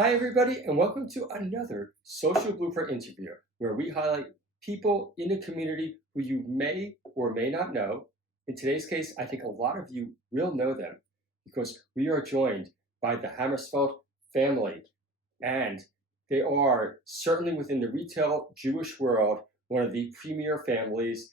Hi, everybody, and welcome to another Social Blueprint interview where we highlight people in the community who you may or may not know. In today's case, I think a lot of you will know them because we are joined by the Hamersfeld family, and they are certainly within the retail Jewish world one of the premier families.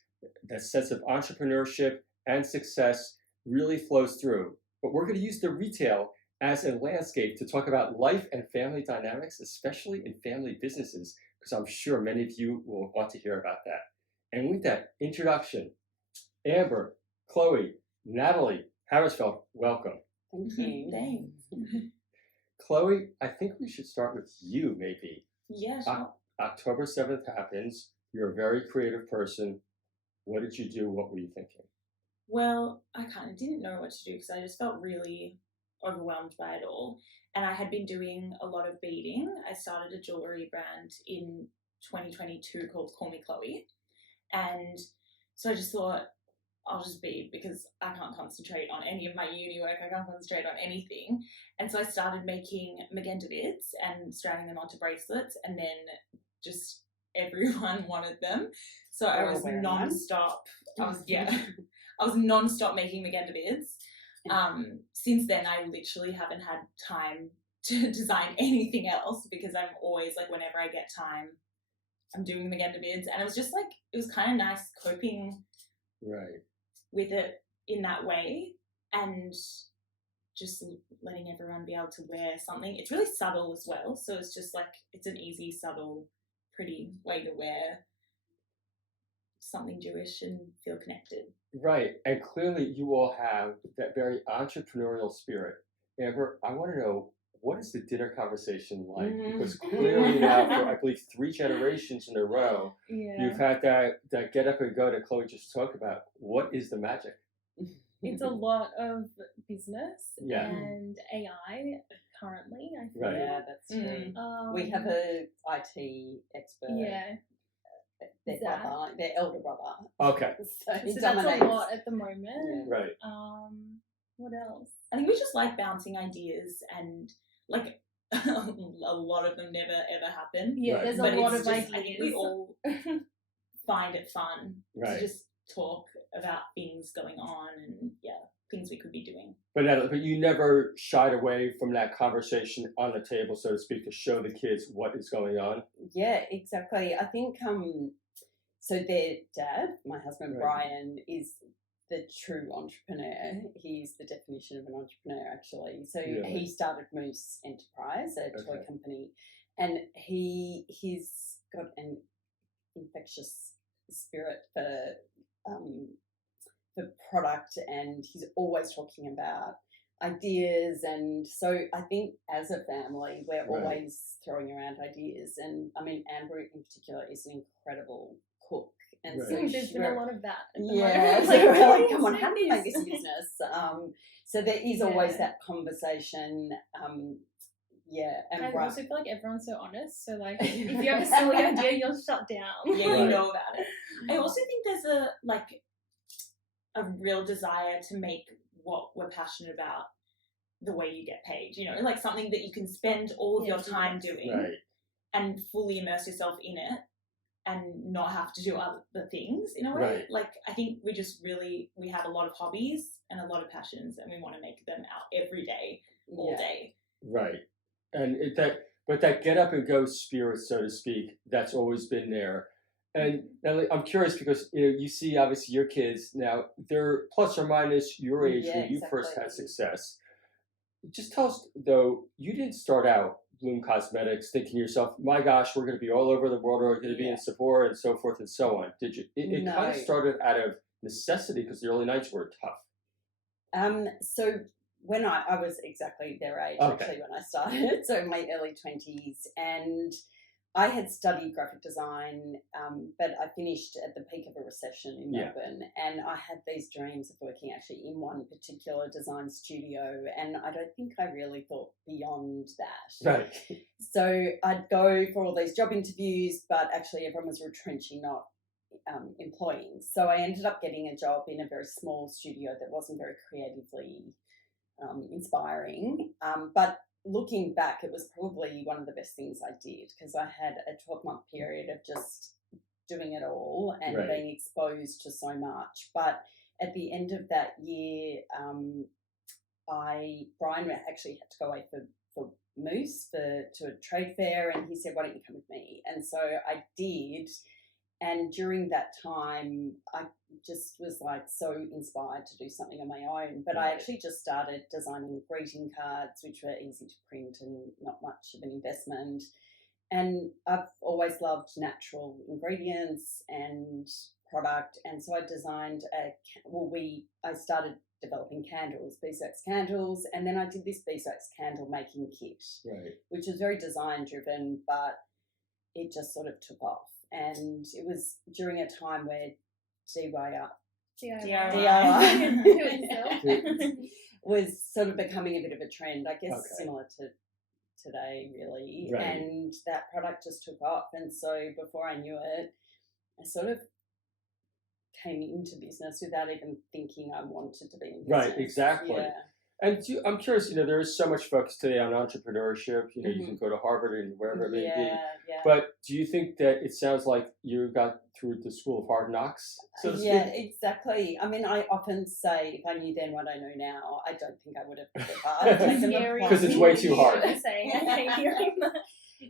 That sense of entrepreneurship and success really flows through. But we're going to use the retail as a landscape to talk about life and family dynamics, especially in family businesses, because I'm sure many of you will want to hear about that. And with that introduction, Amber, Chloe, Natalie Hamersfeld, welcome. Thank you. Thanks. Chloe, I think we should start with you, maybe. Yeah, sure. October 7th happens. You're a very creative person. What did you do? What were you thinking? Well, I kind of didn't know what to do because I just felt really overwhelmed by it all. And I had been doing a lot of beading. I started a jewellery brand in 2022 called Call Me Chloe. And so I just thought, I'll just bead because I can't concentrate on any of my uni work. I can't concentrate on anything. And so I started making magenta beads and strapping them onto bracelets, and then just everyone wanted them. So I was non-stop. I was non-stop making magenta beads. Since then, I literally haven't had time to design anything else because I'm always like, whenever I get time, I'm doing magenta beads. And it was just like, it was kind of nice coping with it in that way and just letting everyone be able to wear something. It's really subtle as well. So it's just like, it's an easy, subtle, pretty way to wear something Jewish and feel connected. Right, and clearly you all have that very entrepreneurial spirit. Amber, I want to know, what is the dinner conversation like? Because clearly now, for I believe 3 generations in a row, you've had that get up and go that Chloe just talked about. What is the magic? It's a lot of business and AI currently, I think. Right. Yeah, that's true. We have a IT expert. Yeah. Their elder brother. Okay. So that's a lot at the moment. Yeah. Right. What else? I think we just like bouncing ideas, and like a lot of them never ever happen. Yeah, there's a lot of ideas. I think we all find it fun to just talk about things going on and things we could be doing. But you never shied away from that conversation on the table, so to speak, to show the kids what is going on. Yeah, exactly. I think so their dad, my husband Brian, is the true entrepreneur. He's the definition of an entrepreneur, actually. So he started Moose Enterprise, a toy company, and he's got an infectious spirit for product, and he's always talking about ideas. And so I think as a family, we're always throwing around ideas. And I mean, Amber in particular is an incredible cook. And so there's been a lot of that at the moment. So we're like, come on, how do we make this a business? So there is always that conversation. And I also feel like everyone's so honest. So like, if you have a silly idea, you'll shut down. Yeah, you know about it. I also think there's a real desire to make what we're passionate about the way you get paid. You know, like something that you can spend all of your time doing and fully immerse yourself in it, and not have to do other things in a way. Right. Like, I think we just we have a lot of hobbies and a lot of passions, and we want to make them out every day, all day. Right. And that get up and go spirit, so to speak, that's always been there. And Natalie, I'm curious because you see obviously your kids now, they're plus or minus your age when you first had success. Just tell us though, you didn't start out Bloom Cosmetics thinking to yourself, my gosh, we're going to be all over the world, or we're going to be in Sephora and so forth and so on. Did you? It kind of started out of necessity because the early 90s were tough. So when I was exactly their age actually when I started, so my early 20s, and I had studied graphic design, but I finished at the peak of a recession in Melbourne, and I had these dreams of working actually in one particular design studio, and I don't think I really thought beyond that. Right. So I'd go for all these job interviews, but actually everyone was retrenching, not employing. So I ended up getting a job in a very small studio that wasn't very creatively inspiring, but looking back, it was probably one of the best things I did, because I had a 12-month period of just doing it all and being exposed to so much. But at the end of that year, Brian actually had to go away for Moose to a trade fair, and he said, "Why don't you come with me?" And so I did. And during that time, I just was like so inspired to do something on my own. But I actually just started designing greeting cards, which were easy to print and not much of an investment. And I've always loved natural ingredients and product. And so I designed I started developing candles, beeswax candles. And then I did this beeswax candle making kit, which was very design driven, but it just sort of took off. And it was during a time where DIY was sort of becoming a bit of a trend, I guess, similar to today, really. And that product just took off. And so before I knew it, I sort of came into business without even thinking I wanted to be in business. Right, exactly. Yeah. And I'm curious, there is so much focus today on entrepreneurship. You can go to Harvard and wherever it may be. Yeah. But do you think that it sounds like you got through the school of hard knocks, so to speak? Yeah, exactly. I mean, I often say, if I knew then what I know now, I don't think I would have. Because it's way too hard.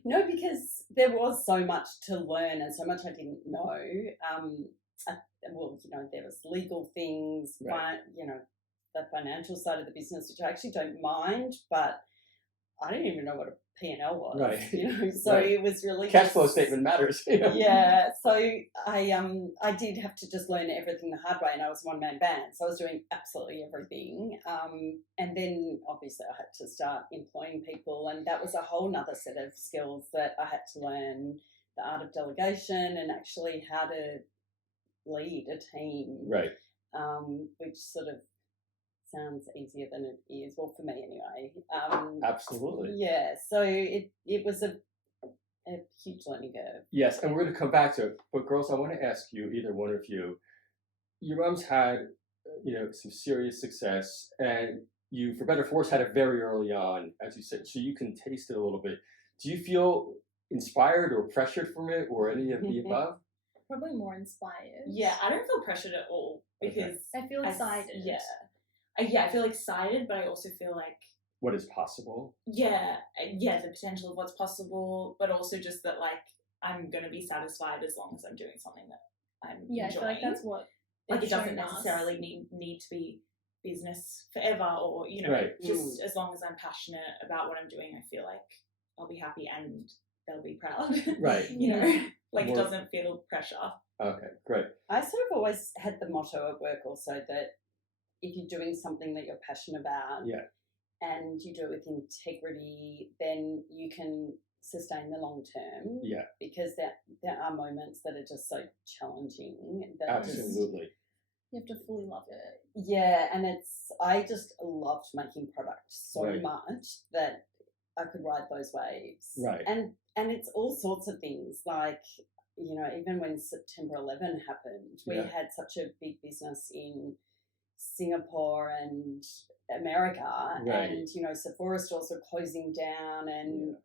No, because there was so much to learn and so much I didn't know. There was legal things, the financial side of the business, which I actually don't mind, but I didn't even know what a P&L was. Right. So it was really cash flow statement matters. Yeah. So I did have to just learn everything the hard way, and I was a one-man band, so I was doing absolutely everything. And then obviously I had to start employing people, and that was a whole nother set of skills that I had to learn: the art of delegation and actually how to lead a team. Right. Which sort of sounds easier than it is. Well, for me anyway. Absolutely. Yeah. So it was a huge learning curve. Yes, and we're going to come back to it. But girls, I want to ask you, either one of you, your mom's had, some serious success, and you, for better or for worse, had it very early on, as you said, so you can taste it a little bit. Do you feel inspired or pressured from it, or any of the above? Probably more inspired. Yeah, I don't feel pressured at all because I feel excited. I feel excited, but I also feel like what is possible. Yeah, the potential of what's possible, but also just that I'm gonna be satisfied as long as I'm doing something that I'm enjoying. I feel like that's what it doesn't necessarily need to be business forever, or just as long as I'm passionate about what I'm doing, I feel like I'll be happy and they'll be proud. Right. It doesn't feel pressure. Okay, great. I sort of always had the motto at work also that if you're doing something that you're passionate about and you do it with integrity, then you can sustain the long term. Yeah. Because there are moments that are just so challenging. Absolutely. You have to fully love it. Yeah, and I just loved making product so much that I could ride those waves. Right. And it's all sorts of things, like, even when September 11 happened, we had such a big business in Singapore and America, and Sephora stores were closing down, and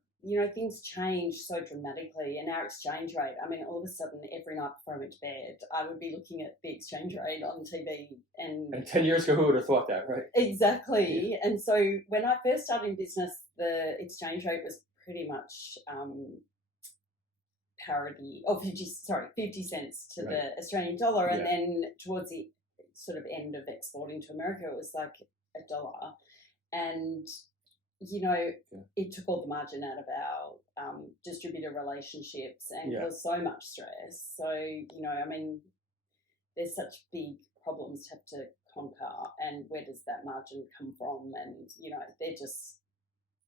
things changed so dramatically. And our exchange rate, I mean, all of a sudden every night before I went to bed I would be looking at the exchange rate on TV, and 10 years ago, who would have thought that, right? Exactly. And so when I first started in business, the exchange rate was pretty much parity, 50 cents to the Australian dollar, and then towards the sort of end of exporting to America, it was like $1, and it took all the margin out of our distributor relationships and caused so much stress. So I mean, there's such big problems to have to conquer, and where does that margin come from? And they're just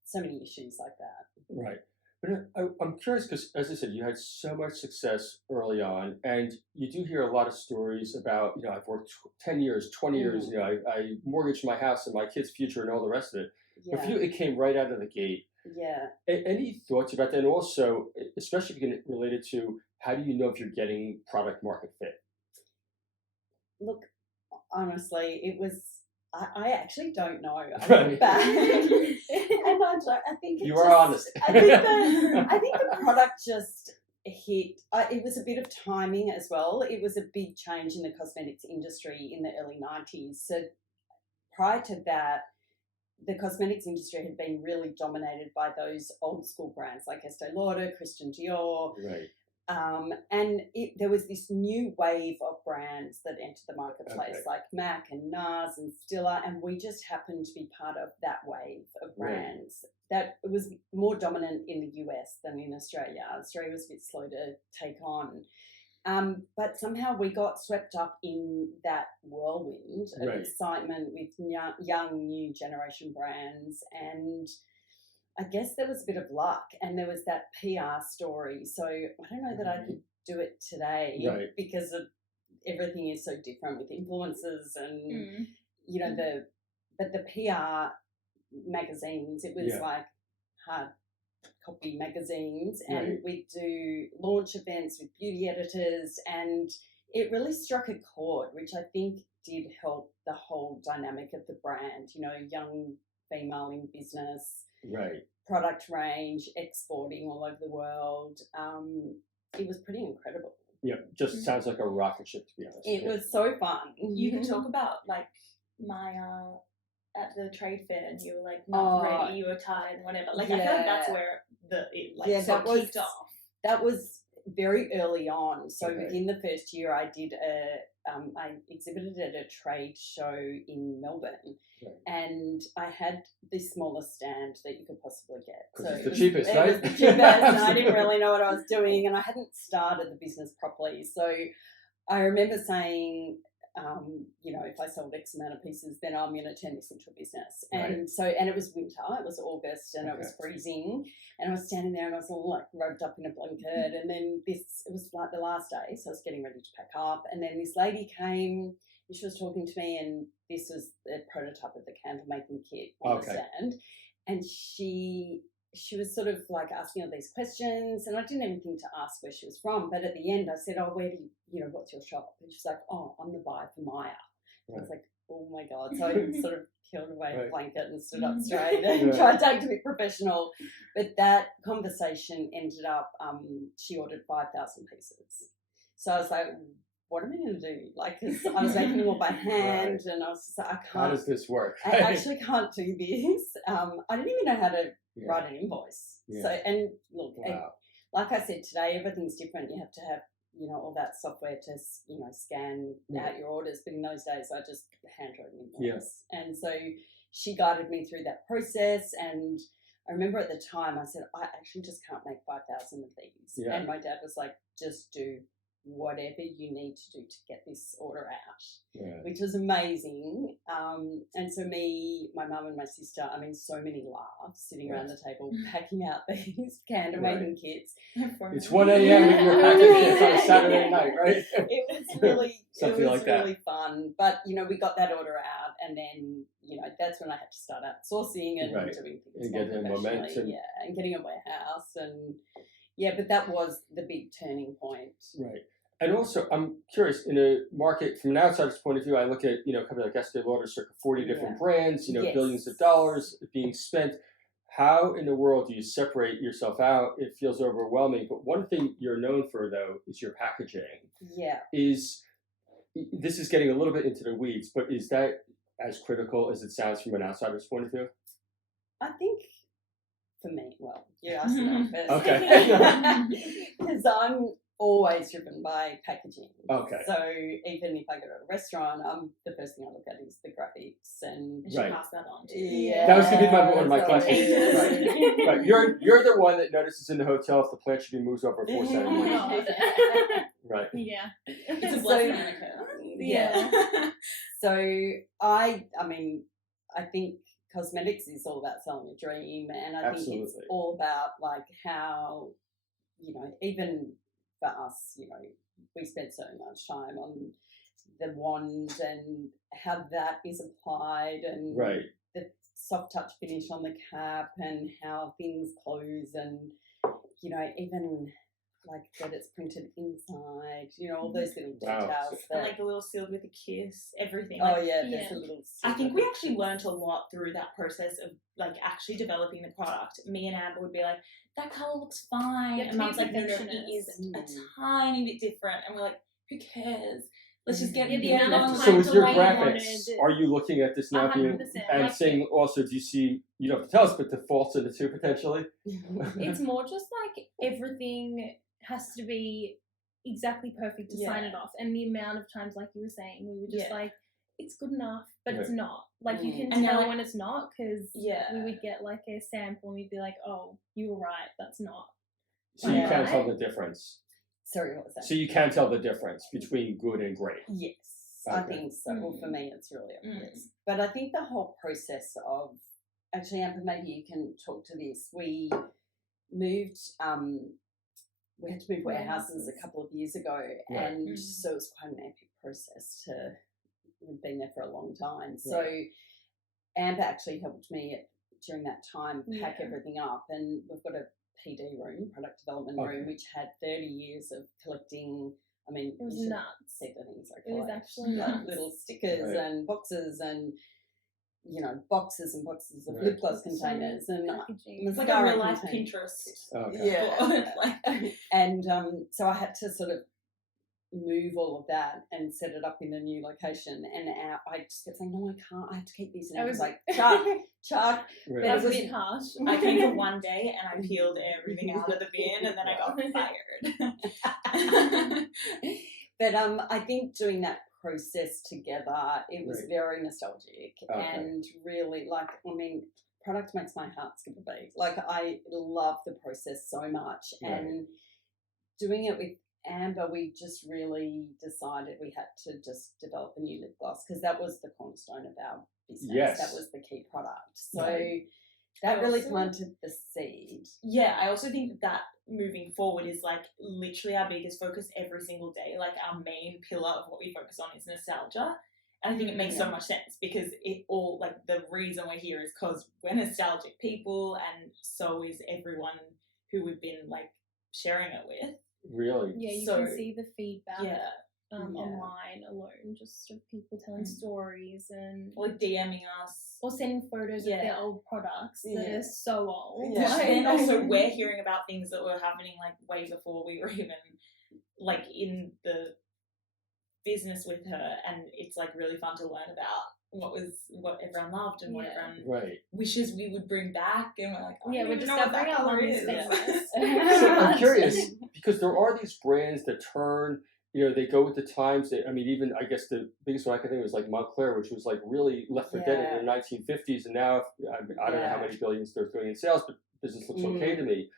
so many issues like that. Right. But I'm curious because, as I said, you had so much success early on, and you do hear a lot of stories about, I've worked 10 years, 20 years, I mortgaged my house and my kids' future and all the rest of it. Yeah. But for you, it came right out of the gate. Yeah. Any thoughts about that? And also, especially if you can relate it to, how do you know if you're getting product market fit? Look, honestly, it was... I actually don't know. I look back and I'm I think you are honest. I think the product just hit. It was a bit of timing as well. It was a big change in the cosmetics industry in the early 90s. So prior to that, the cosmetics industry had been really dominated by those old school brands like Estee Lauder, Christian Dior. Right. And there was this new wave of brands that entered the marketplace, like MAC and NARS and Stila, and we just happened to be part of that wave of brands. That was more dominant in the US than in Australia. Australia was a bit slow to take on. But somehow we got swept up in that whirlwind of excitement with young new generation brands, and I guess there was a bit of luck, and there was that PR story. So I don't know that I could do it today because of everything is so different with influencers and you know but the PR magazines, it was like hard copy magazines, and we'd do launch events with beauty editors, and it really struck a chord, which I think did help the whole dynamic of the brand. You know, young female in business, product range, exporting all over the world. It was pretty incredible. Yeah, just sounds like a rocket ship, to be honest. It was so fun. You could talk about like my at the trade fair, and you were like not ready, you were tired, whatever. Like I feel like that's where it kicked off. That was very early on. So within the first year, I did I exhibited at a trade show in Melbourne, and I had the smallest stand that you could possibly get. So it's the cheapest, right? It was the cheapest, and I didn't really know what I was doing, and I hadn't started the business properly. So I remember saying, you know, if I sold X amount of pieces, then I'm going to turn this into a business. And and it was winter, it was August, and it was freezing, and I was standing there and I was all like roped up in a blanket, and then it was like the last day, so I was getting ready to pack up, and then this lady came, and she was talking to me, and this was the prototype of the candle making kit on the stand, and she was sort of like asking all these questions, and I didn't even think to ask where she was from, but at the end I said, oh, where do you know, what's your shop? And she's like, oh, I'm the buyer for Maya. I was like, oh my God. So I sort of peeled away the blanket and stood up straight and tried to be professional. But that conversation ended up, she ordered 5,000 pieces. So I was like, what am I going to do? Like, because I was making them all by hand, and I was just like, I can't. How does this work? I actually can't do this. I didn't even know how to write an invoice. So, and look, like I said today, everything's different. You have to have, you know, all that software to, you know, scan out your orders. But in those days, I just handwrote an invoice. And so she guided me through that process. And I remember at the time I said, I actually just can't make 5,000 of these. And my dad was like, just do whatever you need to do to get this order out, which was amazing. And so me, my mum and my sister, I mean, so many laughs sitting around the table packing out these candle making kits. It's 1 a.m. and you're packing kits on a Saturday night, right? It was really something like that. Really fun. But, you know, we got that order out, and then, you know, that's when I had to start out sourcing and doing things and getting momentum. And getting a warehouse, and but that was the big turning point. Right. And also, I'm curious, in a market, from an outsider's point of view, I look at, you know, a company like Estee Lauder, circa 40 different brands, you know, billions of dollars being spent. How in the world do you separate yourself out? It feels overwhelming. But one thing you're known for, though, is your packaging. This is getting a little bit into the weeds, but is that as critical as it sounds from an outsider's point of view? I think for me, well, you're asking me first. Okay. Because I'm always driven by packaging. Okay. So even if I go to a restaurant, the first thing I look at is the graphics, and she pass that on to that was going to be one of my questions. Right. You're the one that notices in the hotel if the plant should be moved over 4 centimeters. Right. Yeah. It's a blessing and a curse. So I mean, I think cosmetics is all about selling a dream, and I think it's all about like how, you know, even for us, you know, we spent so much time on the wand and how that is applied, and the soft touch finish on the cap, and how things close, and, you know, even like that it's printed inside, all those little details. Wow. And like a little sealed with a kiss, everything. Oh Like, yeah, there's a little. I think we actually learned a lot through that process of like actually developing the product. Me and Amber would be like, that colour looks fine. And Mum's like, no, it is a tiny bit different. And we're like, who cares? Let's just get the amount of So time with to your lay graphics, on it. are you looking at this now 100%. and Like, saying also, do you see, you don't have to tell us, but the faults in the two potentially? it's more just like everything has to be exactly perfect to sign it off. And the amount of times, like you were saying, we were just like, it's good enough, but it's not. Like you can tell when it's not, because we would get like a sample and we'd be like, oh, you were right, that's not. So you can't tell the difference. Sorry, what was that? So you can tell the difference between good and great. Yes, Okay. I think so. Well, for me, it's really obvious. But I think the whole process of, actually, Amber, maybe you can talk to this. We moved, we had to move warehouses a couple of years ago, and so it was quite an epic process to, we've been there for a long time. So Amber actually helped me during that time pack everything up, and we've got a PD room, product development room, which had 30 years of collecting. I mean, it was nuts. See the things I It was collect, actually nuts. little stickers and boxes and boxes and boxes of lip gloss containers and it's like a real life Pinterest. And so I had to sort of move all of that and set it up in a new location, and I just kept saying, no, I can't, I have to keep these, and I was like, Chuck. But it was a bit harsh. I came for one day and I peeled everything out of the bin, and then I got fired. But I think doing that process together, it was very nostalgic and really, like, I mean, product makes my heart skip a beat. Like, I love the process so much, and doing it with Amber, we just really decided we had to just develop a new lip gloss, because that was the cornerstone of our business. Yes. That was the key product. So that really planted the seed. Yeah, I also think that moving forward is like literally our biggest focus every single day. Like our main pillar of what we focus on is nostalgia. And I think it makes so much sense, because it all, like, the reason we're here is because we're nostalgic people, and so is everyone who we've been like sharing it with. Really? Yeah, you can see the feedback online alone, just of people telling stories and or DMing us or sending photos of their old products that are so old. Yeah. And also we're hearing about things that were happening like way before we were even like in the business with her, and it's like really fun to learn about what everyone loved and what everyone wishes we would bring back, and we're like, we're discovering our mum's business. So I'm curious, because there are these brands that turn, they go with the times. I mean, even I guess the biggest one I can think of was like Montclair, which was like really left for dead in the 1950s, and now I don't know how many billions they're doing in sales, but business looks okay to me.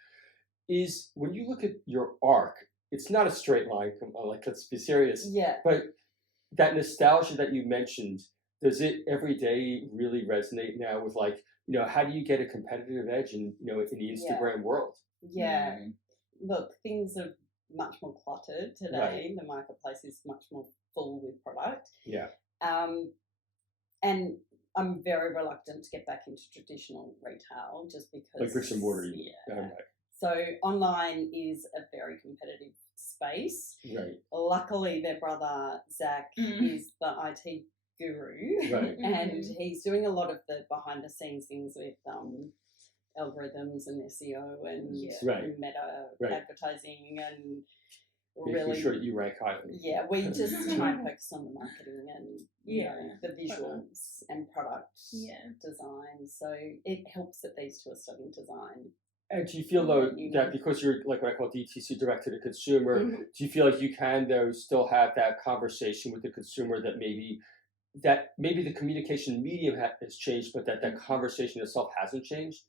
Is when you look at your arc, it's not a straight line. Like, let's be serious. Yeah. But that nostalgia that you mentioned, does it every day really resonate now with, like, how do you get a competitive edge in the Instagram world? Yeah. Look, things are much more cluttered today. The marketplace is much more full with product. Yeah. And I'm very reluctant to get back into traditional retail, just because, like bricks and mortar. So online is a very competitive space. Right. Luckily, their brother Zach is the IT guru, and he's doing a lot of the behind the scenes things with algorithms and SEO and meta advertising, and making sure that you rank highly. Yeah, we just try and focus on the marketing and the visuals and product design. So it helps that these two are studying design. And do you feel, though, that because you're, like, what I call DTC, direct to the consumer, do you feel like you can, though, still have that conversation with the consumer that maybe the communication medium has changed, but that conversation itself hasn't changed?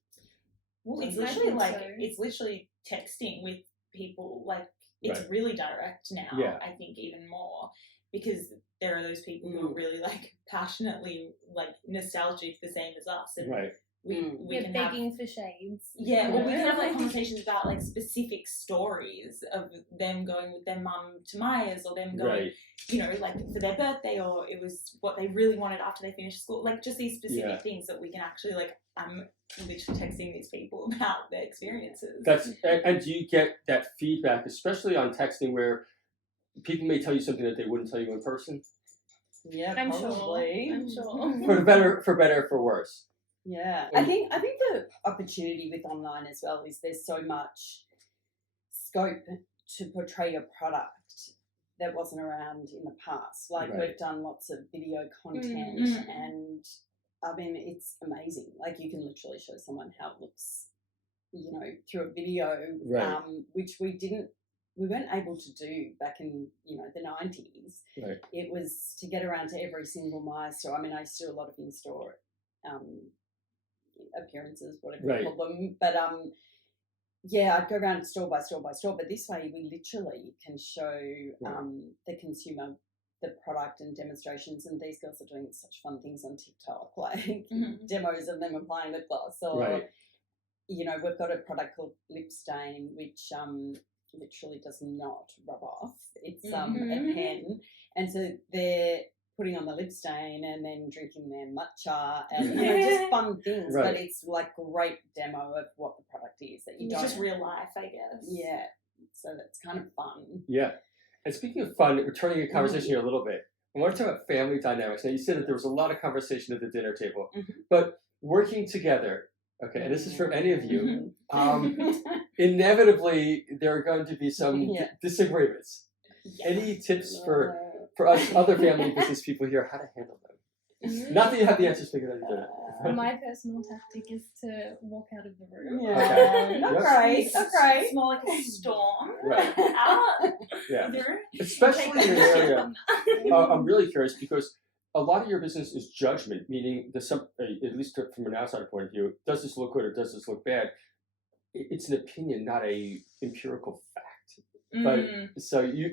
Well, it's literally it's literally texting with people. Like, it's really direct now. Yeah. I think even more, because there are those people who are really like passionately like nostalgic, the same as us, and We can begging for shades. Yeah, well, we can have like conversations about like specific stories of them going with their mum to Myers, or them going, you know, like for their birthday, or it was what they really wanted after they finished school. Like just these specific things that we can actually like. I'm literally texting these people about their experiences. And do you get that feedback, especially on texting, where people may tell you something that they wouldn't tell you in person? Yeah, I'm probably. sure. For better, or for worse. Yeah, I think the opportunity with online as well is there's so much scope to portray a product that wasn't around in the past. Like we've done lots of video content, and I mean it's amazing. Like you can literally show someone how it looks, you know, through a video, which we weren't able to do back in, you know, the 90s. Right. It was to get around to every single Myers store. I mean, I used to do a lot of in-store appearances, whatever you call them. But yeah, I'd go around store by store by store. But this way, we literally can show the consumer the product and demonstrations. And these girls are doing such fun things on TikTok, like demos of them applying lip gloss. Or, you know, we've got a product called Lip Stain, which literally does not rub off. It's a pen, and so they're putting on the lip stain and then drinking their matcha and, you know, just fun things. But it's like great demo of what the product is that you don't. It's just real life, I guess. Yeah, so that's kind of fun. Yeah, and speaking of fun, returning the conversation here a little bit, I want to talk about family dynamics. Now, you said that there was a lot of conversation at the dinner table, but working together. Okay, and this is for any of you. Inevitably, there are going to be some disagreements. Any tips for us other family business people here how to handle them? Not that you have the answers figured out. My personal tactic is to walk out of the room. Not great. It's more like a storm. Out. Yeah. Especially in an area. I'm really curious because a lot of your business is judgment, meaning at least from an outsider point of view, does this look good or does this look bad? It's an opinion, not a empirical fact. But so you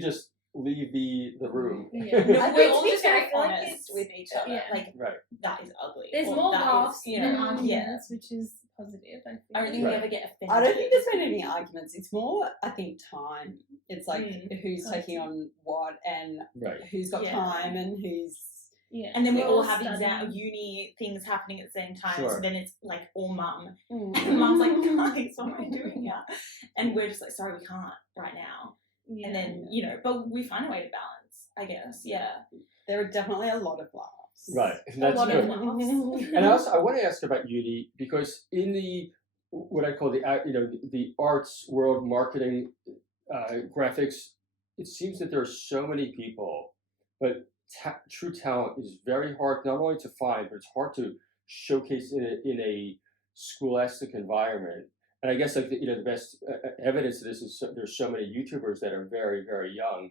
just leave the room. No, we're all just very honest with each other. Like that is ugly. There's more laughs than arguments, which is positive. I don't think we ever get offended. I don't think there's been any arguments. It's more, I think, time. It's like who's taking on what and who's got time and who's. Yeah, and then we all have uni things happening at the same time. So then it's like all mum. Mum's like, guys, what am I doing here? And we're just like, sorry, we can't right now. Yeah. And then, you know, but we find a way to balance, I guess. Yeah. There are definitely a lot of laughs. Right. That's good. And I want to ask about uni because in the, what I call the arts world, marketing, graphics, it seems that there are so many people, but true talent is very hard not only to find, but it's hard to showcase in a scholastic environment. And I guess like the best evidence of this is there's so many YouTubers that are very, very young.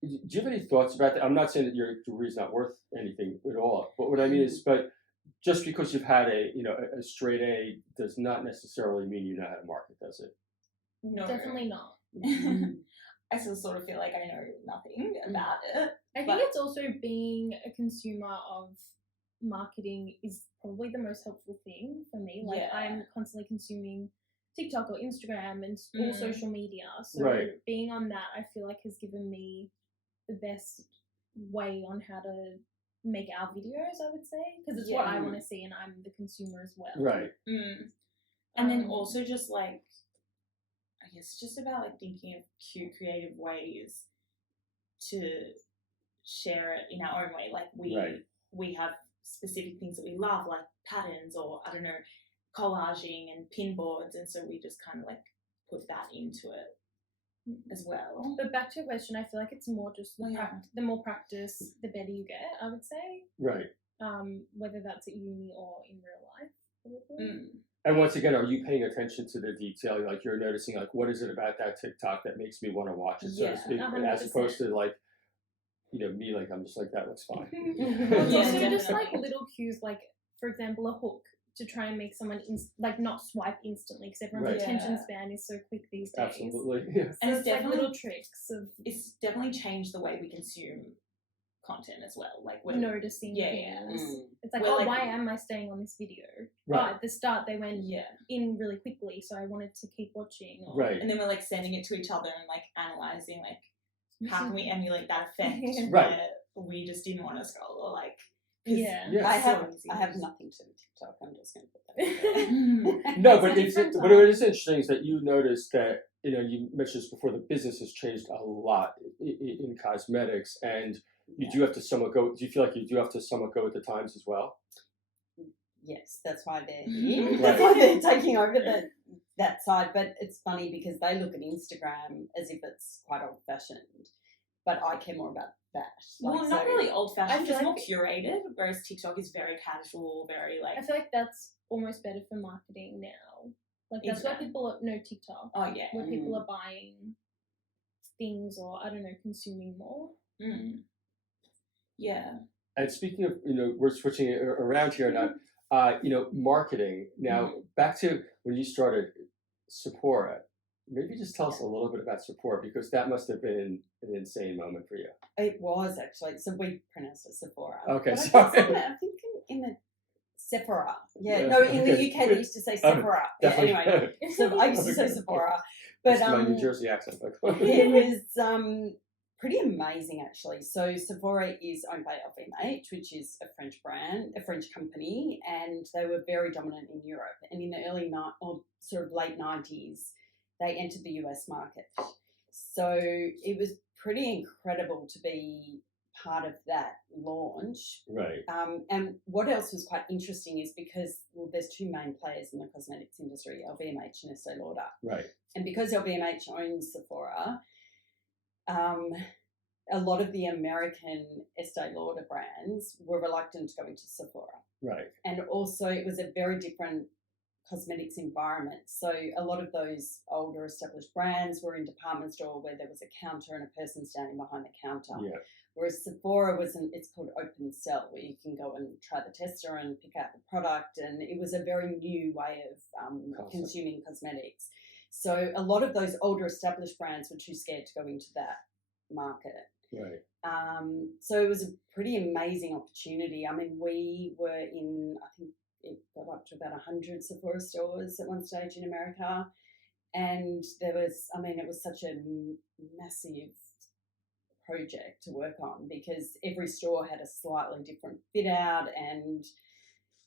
Do you have any thoughts about that? I'm not saying that your degree is not worth anything at all, but what I mean is, but just because you've had a straight A does not necessarily mean you know how to market, does it? No, definitely not. I still sort of feel like I know nothing about it. I think it's also being a consumer of marketing is probably the most helpful thing for me. Like I'm constantly consuming TikTok or Instagram and all social media. So being on that, I feel like has given me the best way on how to make our videos, I would say, because it's what I want to see and I'm the consumer as well. Right. And then also just like, I guess just about like thinking of cute, creative ways to share it in our own way. Like we have specific things that we love, like patterns or I don't know, collaging and pin boards, and so we just kind of like put that into it as well. But back to your question, I feel like it's more just the more practice, the better you get, I would say. Right. Whether that's at uni or in real life, probably. And once again, are you paying attention to the detail? Like you're noticing, like what is it about that TikTok that makes me want to watch it, so to speak, 100%. as opposed to like, me, like I'm just like that looks fine. Also, just like little cues, like for example, a hook to try and make someone not swipe instantly because everyone's attention span is so quick these days. Absolutely, yeah. And it's definitely little tricks. It's definitely changed the way we consume content as well. Like we're noticing yeah. things. It's like, We're like- why am I staying on this video? Right. But at the start, they went Yeah. in really quickly, so I wanted to keep watching. Or, Right. And then we're like sending it to each other and like analysing like how can we emulate that effect Right. where we just didn't want to scroll or like Yeah. Yeah. I so have easy. nothing to do with TikTok. I'm just going to put that out there. No, It's but a it's different but what time. is interesting is that you noticed that you mentioned this before. The business has changed a lot in cosmetics, and you do have to somewhat go. Do you feel like you do have to somewhat go with the times as well? Yes, that's why they're here. Right. That's why they're taking over that side. But it's funny because they look at Instagram as if it's quite old fashioned, but I care more about that. Well, not really old I fashioned, feel just more like- curated, whereas TikTok is very casual, very like I feel like that's almost better for marketing now. Like that's why Instagram. people know TikTok, oh yeah. where people are buying things or I don't know, consuming more. Mm. Yeah. And speaking of, we're switching it around here now. Marketing. Now, back to when you started Sephora. Maybe just tell us a little bit about Sephora because that must have been an insane moment for you. It was actually. So we pronounce it Sephora. Okay, But sorry. I think in the Sephora. Yeah, Yeah, no, in okay. the UK they used to say Sephora. Yeah, Definitely. anyway, so I used to say Okay. Sephora. But It's my New Jersey accent. it was pretty amazing actually. So Sephora is owned by LVMH, which is a French brand, a French company, and they were very dominant in Europe. And in the sort of late 90s, they entered the US market. So it was pretty incredible to be part of that launch. Right. And what else was quite interesting is because, there's two main players in the cosmetics industry, LVMH and Estee Lauder. Right. And because LVMH owns Sephora, a lot of the American Estee Lauder brands were reluctant to go into Sephora. Right. And also it was a very different cosmetics environment. So a lot of those older established brands were in department store where there was a counter and a person standing behind the counter. Yeah. Whereas Sephora it's called open sell, where you can go and try the tester and pick out the product. And it was a very new way of consuming cosmetics. So a lot of those older established brands were too scared to go into that market. Right. So it was a pretty amazing opportunity. I mean, we were in, I think it got up to about 100 Sephora stores at one stage in America. And it was such a massive project to work on because every store had a slightly different fit out and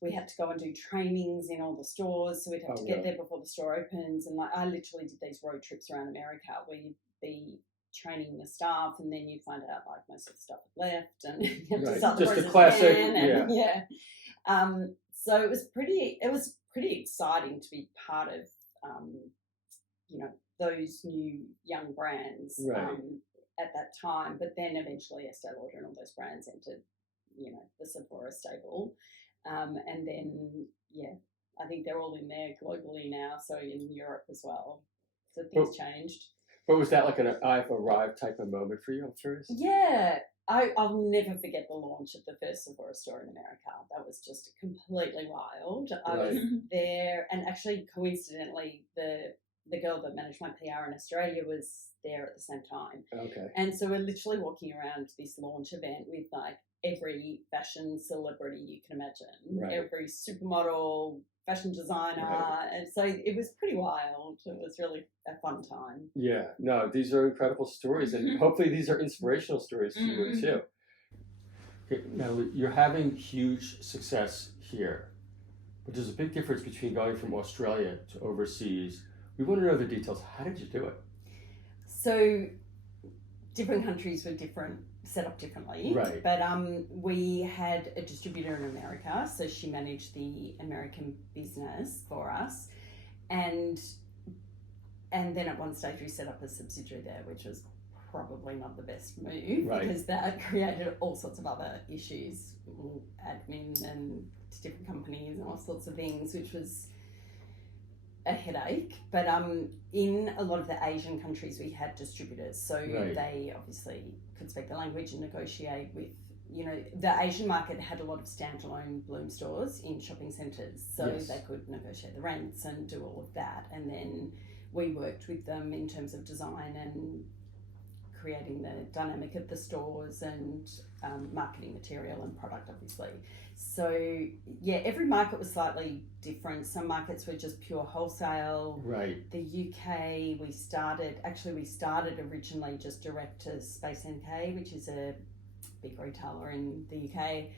we had to go and do trainings in all the stores. So we'd have to get there before the store opens. And I literally did these road trips around America where you'd be training the staff and then you find out like most of the stuff had left and you have to start the Just process a classic, again. So it was pretty exciting to be part of those new young brands at that time. But then eventually Estee Lauder and all those brands entered the Sephora stable, and then I think they're all in there globally now, so in Europe as well. So things changed. But was that like an I've arrived type of moment for you? I'm curious. Yeah, I'll never forget the launch of the first Sephora store in America. That was just completely wild. I was there, and actually, coincidentally, the girl that managed my PR in Australia was there at the same time. Okay. And so we're literally walking around this launch event with like every fashion celebrity you can imagine, every supermodel, fashion designer, and so it was pretty wild. It was really a fun time. Yeah, no, these are incredible stories, and hopefully these are inspirational stories for you too. Okay, now you're having huge success here, but there's a big difference between going from Australia to overseas. We want to know the details. How did you do it? So different countries were set up differently. Right. But we had a distributor in America, so she managed the American business for us. And then at one stage we set up a subsidiary there, which was probably not the best move because that created all sorts of other issues, admin and different companies and all sorts of things, which was a headache. But in a lot of the Asian countries we had distributors, so they obviously could speak the language and negotiate with, the Asian market had a lot of standalone Bloom stores in shopping centres, so they could negotiate the rents and do all of that. And then we worked with them in terms of design and creating the dynamic of the stores and marketing material and product, obviously. So yeah, every market was slightly different. Some markets were just pure wholesale. Right. The UK, we started originally just direct to Space NK, which is a big retailer in the UK,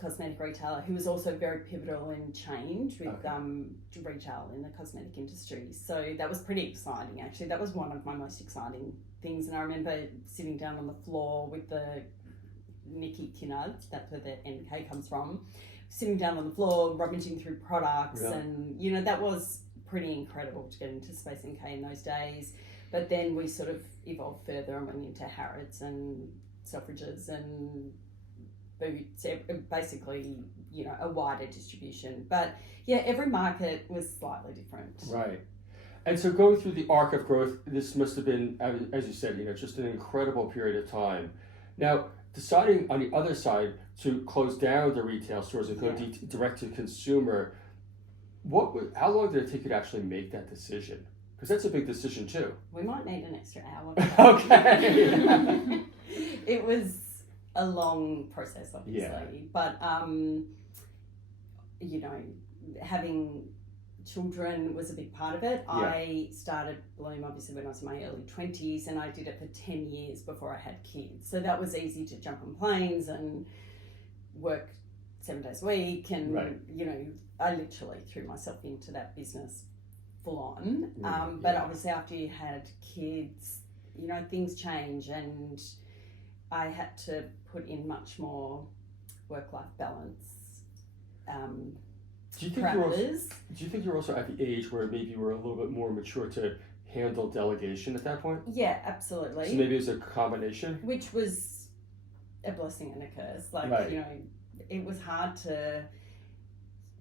cosmetic retailer, who was also very pivotal in change with retail in the cosmetic industry. So that was pretty exciting, actually. That was one of my most exciting things. And I remember sitting down on the floor with the Nikki Kinnard, that's where the NK comes from, sitting down on the floor, rummaging through products. Yeah. And, you know, that was pretty incredible to get into Space NK in those days. But then we sort of evolved further and went into Harrods and Selfridges and Boots, basically, you know, a wider distribution. But yeah, every market was slightly different. Right. And so going through the arc of growth, this must have been, as you said, you know, just an incredible period of time. Now, deciding on the other side to close down the retail stores and go direct to consumer, how long did it take you to actually make that decision? Because that's a big decision too. We might need an extra hour. Okay. It was a long process, obviously. Yeah. But, you know, having children was a big part of it. Yeah. I started Bloom, obviously, when I was in my early 20s, and I did it for 10 years before I had kids. So that was easy to jump on planes and work 7 days a week. And, you know, I literally threw myself into that business full on. But obviously after you had kids, you know, things change, and I had to put in much more work-life balance. Do you think you're also at the age where maybe you were a little bit more mature to handle delegation at that point? Yeah, absolutely. So maybe it was a combination? Which was a blessing and a curse. Like, you know, it was hard to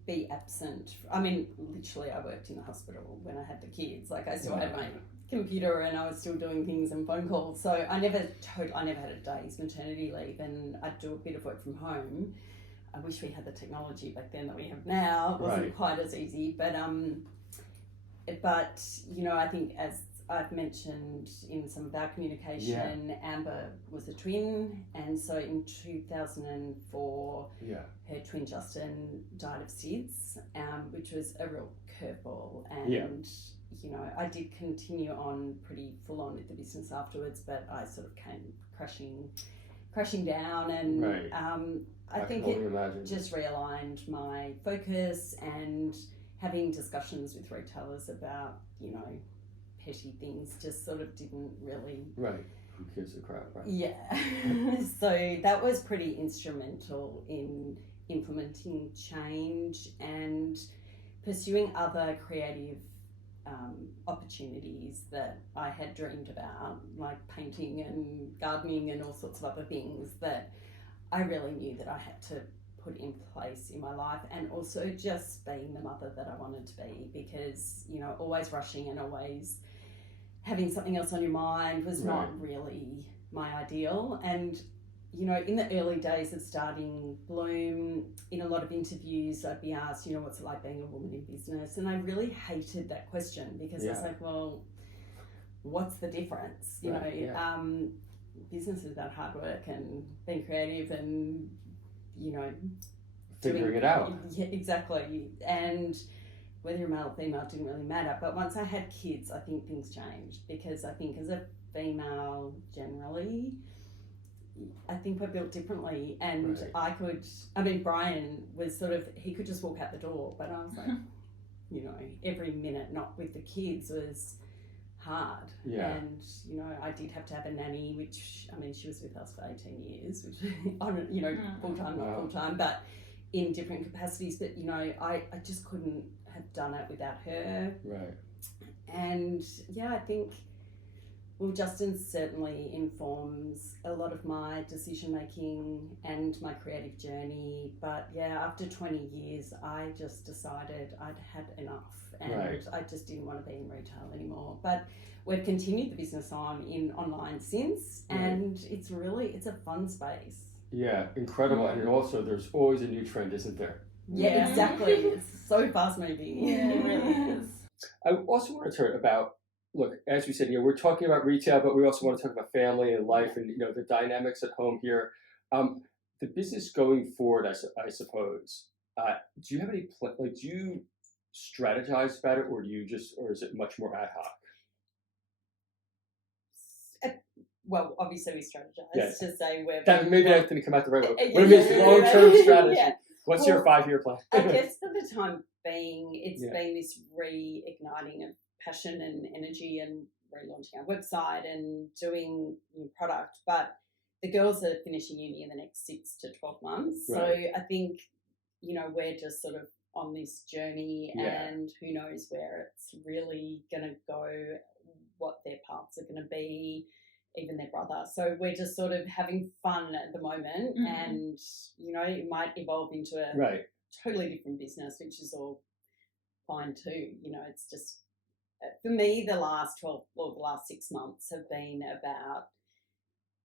be absent. I mean, literally, I worked in the hospital when I had the kids. Like, I still had my computer and I was still doing things and phone calls. So I never had a day's maternity leave, and I'd do a bit of work from home. I wish we had the technology back then that we have now. It wasn't quite as easy, but you know, I think as I've mentioned in some of our communication, Amber was a twin, and so in 2004, her twin Justin died of SIDS, which was a real curveball, and you know, I did continue on pretty full on with the business afterwards, but I sort of came crashing down, and I think it just realigned my focus, and having discussions with retailers about, you know, petty things just sort of didn't really... Right. Who gives a crap, right? Yeah. So that was pretty instrumental in implementing change and pursuing other creative opportunities that I had dreamed about, like painting and gardening and all sorts of other things that I really knew that I had to put in place in my life, and also just being the mother that I wanted to be, because, you know, always rushing and always having something else on your mind was not really my ideal. And, you know, in the early days of starting Bloom, in a lot of interviews, I'd be asked, you know, what's it like being a woman in business? And I really hated that question, because I was like, well, what's the difference? You know, business is about hard work and being creative and, you know, figuring it out. Yeah, exactly. And whether you're male or female didn't really matter. But once I had kids, I think things changed, because I think as a female generally, I think we're built differently. And Brian was sort of, he could just walk out the door, but I was like, you know, every minute not with the kids was hard. Yeah. And, you know, I did have to have a nanny, which, I mean, she was with us for 18 years, which, you know, full-time, not full-time, but in different capacities. But, you know, I just couldn't have done it without her. Right. And, yeah, I think, well, Justin certainly informs a lot of my decision-making and my creative journey. But, yeah, after 20 years, I just decided I'd had enough. And I just didn't want to be in retail anymore. But we've continued the business online since, and it's a fun space. Yeah, incredible. And also, there's always a new trend, isn't there? Yeah, exactly. It's so fast moving. Yeah, it really is. I also want to talk about look, as we said, we're talking about retail, but we also want to talk about family and life and, the dynamics at home here. The business going forward, I suppose, do you have any, do you strategize about it, or is it much more ad hoc? Well, obviously we strategize to say where. Maybe I didn't come out the right way. What it means long-term strategy. Yeah. What's your 5-year plan? I guess for the time being, it's been this reigniting of passion and energy and relaunching our website and doing new product. But the girls are finishing uni in the next 6 to 12 months. Right. So I think, we're just sort of on this journey and who knows where it's really going to go, what their paths are going to be, even their brother. So we're just sort of having fun at the moment and, it might evolve into a totally different business, which is all fine too. It's just, for me, the last 6 months have been about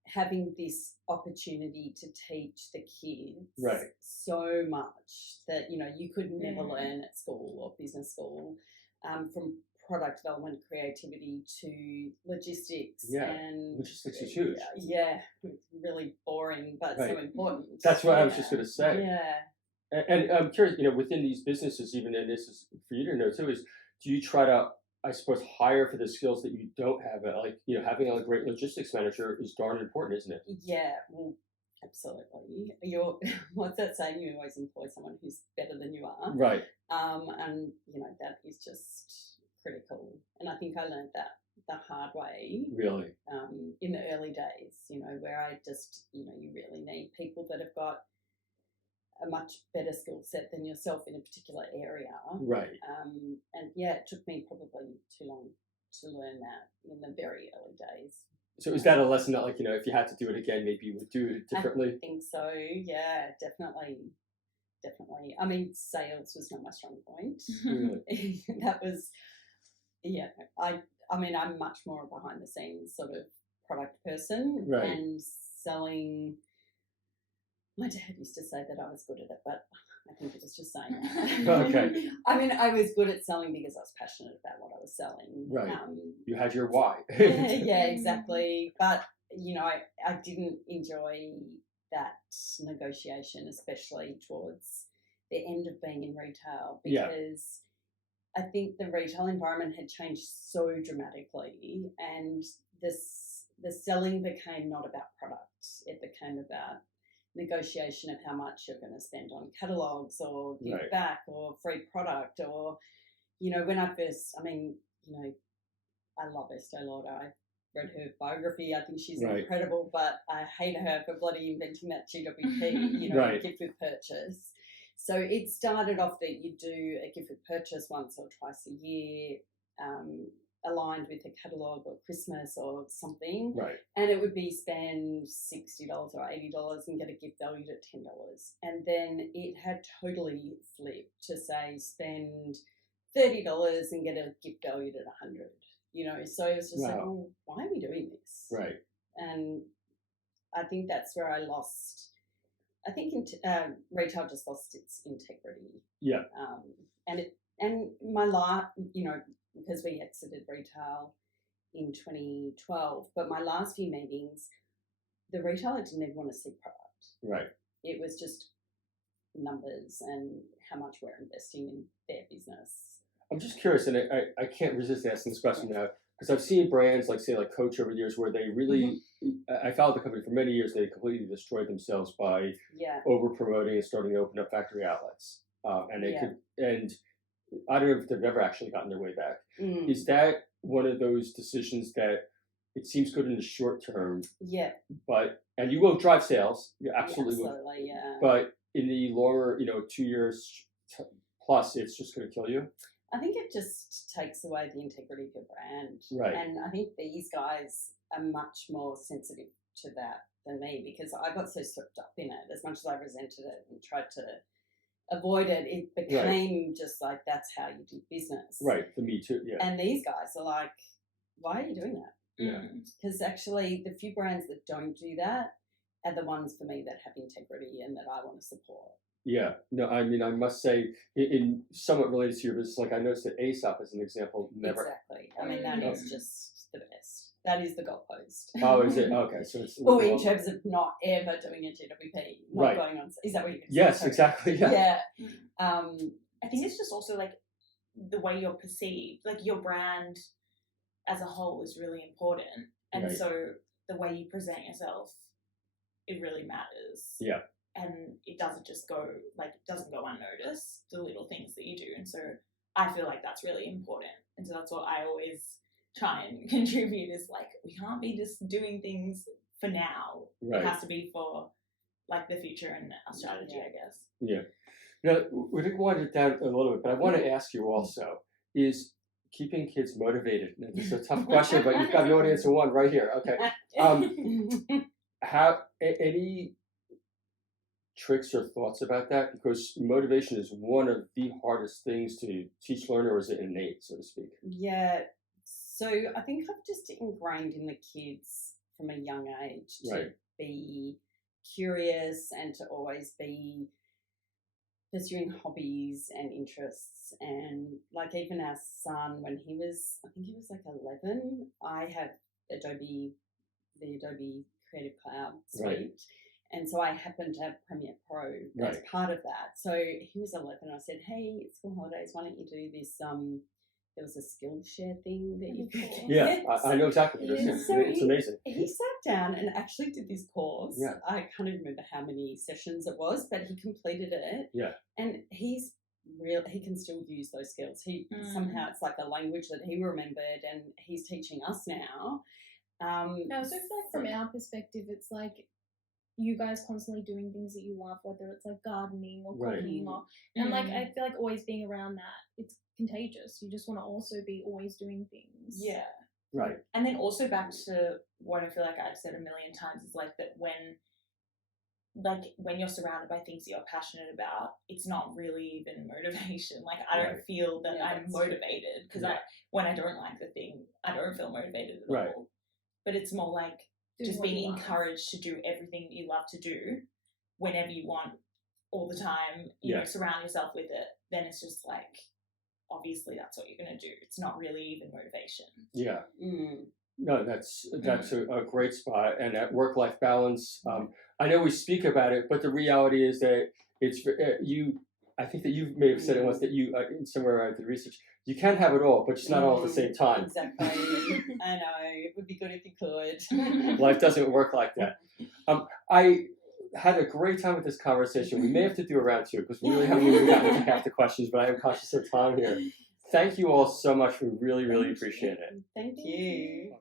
having this opportunity to teach the kids so much that, you could never learn at school or business school, from product development, creativity to logistics. And logistics is huge. Yeah, really boring, but so important. That's what I was just going to say. Yeah. And I'm curious, within these businesses, even, and this is for you to know too, is do you try to, I suppose, hire for the skills that you don't have? Like, having a great logistics manager is darn important, isn't it? Yeah, well, absolutely. What's that saying? You always employ someone who's better than you are. Right. And, that is just critical. And I think I learned that the hard way. Really? In the early days, where I just, you really need people that have got a much better skill set than yourself in a particular area. Right. And it took me probably too long to learn that in the very early days. So is that a lesson that, like, if you had to do it again, maybe you would do it differently? I think so. Yeah, definitely. I mean, sales was not my strong point. Really? That was, I mean, I'm much more a behind the scenes sort of product person and selling. My dad used to say that I was good at it, but I think it was just saying that. Okay. I mean, I was good at selling because I was passionate about what I was selling. Right. You had your why. Yeah, exactly. But, I didn't enjoy that negotiation, especially towards the end of being in retail, because I think the retail environment had changed so dramatically, and the selling became not about product. It became about negotiation of how much you're going to spend on catalogues or give back or free product, or, when I first, I love Estee Lauder. I read her biography. I think she's incredible, but I hate her for bloody inventing that GWP, gift with purchase. So it started off that you do a gift with purchase once or twice a year, aligned with a catalogue or Christmas or something. Right. And it would be spend $60 or $80 and get a gift valued at $10. And then it had totally flipped to say spend $30 and get a gift valued at $100. So it was just like, well, why are we doing this? Right. And I think that's where I lost. I think retail just lost its integrity. Yeah. And my life, because we exited retail in 2012, but my last few meetings, the retailer didn't even want to see product. Right. It was just numbers and how much we're investing in their business. I'm just curious, and I can't resist asking this question now, because I've seen brands like Coach over the years where they really, I followed the company for many years, they completely destroyed themselves by over promoting and starting to open up factory outlets. And they could, and I don't know if they've ever actually gotten their way back. Is that one of those decisions that it seems good in the short term? Yeah. And you will drive sales. You absolutely will. Yeah. But in the longer, 2 years plus, it's just going to kill you. I think it just takes away the integrity of your brand. Right. And I think these guys are much more sensitive to that than me, because I got so swept up in it. As much as I resented it and tried to avoid it, it became just like, that's how you do business. Right, for me too, yeah. And these guys are like, why are you doing that? Yeah. Because actually the few brands that don't do that are the ones for me that have integrity and that I want to support. Yeah, no, I mean, I must say, in somewhat related to your business, like I noticed that Aesop, as an example, never. Exactly. I mean, that is just the best. That is the goalpost. Oh, is it? Okay, so it's. Well, in terms of not ever doing a GWP, not Right. going on. Is that what you? Yes, exactly. Yeah. Yeah. I think it's just also like the way you're perceived, like your brand as a whole is really important, and Right. so the way you present yourself, it really matters. Yeah. And it doesn't just go doesn't go unnoticed, the little things that you do, and so I feel like that's really important, and so that's what I always try and contribute is like we can't be just doing things for now. Right. It has to be for like the future and our strategy, I guess. Yeah. Now, we did wind it down a little bit, but I want to ask you also, is keeping kids motivated? Now, this is a tough question, but you've got the audience in one right here. Okay. Any tricks or thoughts about that? Because motivation is one of the hardest things to teach, learn, or is it innate, so to speak? Yeah. So I think I've just ingrained in the kids from a young age to be curious and to always be pursuing hobbies and interests. And like even our son, when he was, I think he was like 11, I have the Adobe Creative Cloud suite. Right. And so I happened to have Premiere Pro as part of that. So he was 11. I said, hey, it's school holidays. Why don't you do this? There was a Skillshare thing that you could get. I know exactly what it is. So it's amazing. He sat down and actually did this course. Yeah. I can't even remember how many sessions it was, but he completed it. Yeah. And he can still use those skills. Somehow it's like a language that he remembered, and he's teaching us now. I also feel like from our perspective, it's like you guys constantly doing things that you love, whether it's like gardening or cooking and like I feel like always being around that, it's contagious. You just want to also be always doing things. Yeah. Right. And then also back to what I feel like I've said a million times is like that when you're surrounded by things that you're passionate about, it's not really even motivation. Like I don't feel that I'm motivated because when I don't like the thing, I don't feel motivated at all. But it's more like just being encouraged to do everything that you love to do whenever you want, all the time, you know, surround yourself with it, then it's just like, obviously that's what you're going to do. It's not really even motivation. Yeah. No, that's a great spot. And at work-life balance, I know we speak about it, but the reality is that it's I think that you may have said it once that you, somewhere around the research, you can have it all, but just not all at the same time. Exactly. I know. It would be good if you could. Life doesn't work like that. I had a great time with this conversation. We may have to do a round two because we really haven't even gotten to half the questions, but I am conscious of time here. Thank you all so much. We really, really appreciate it. Thank you.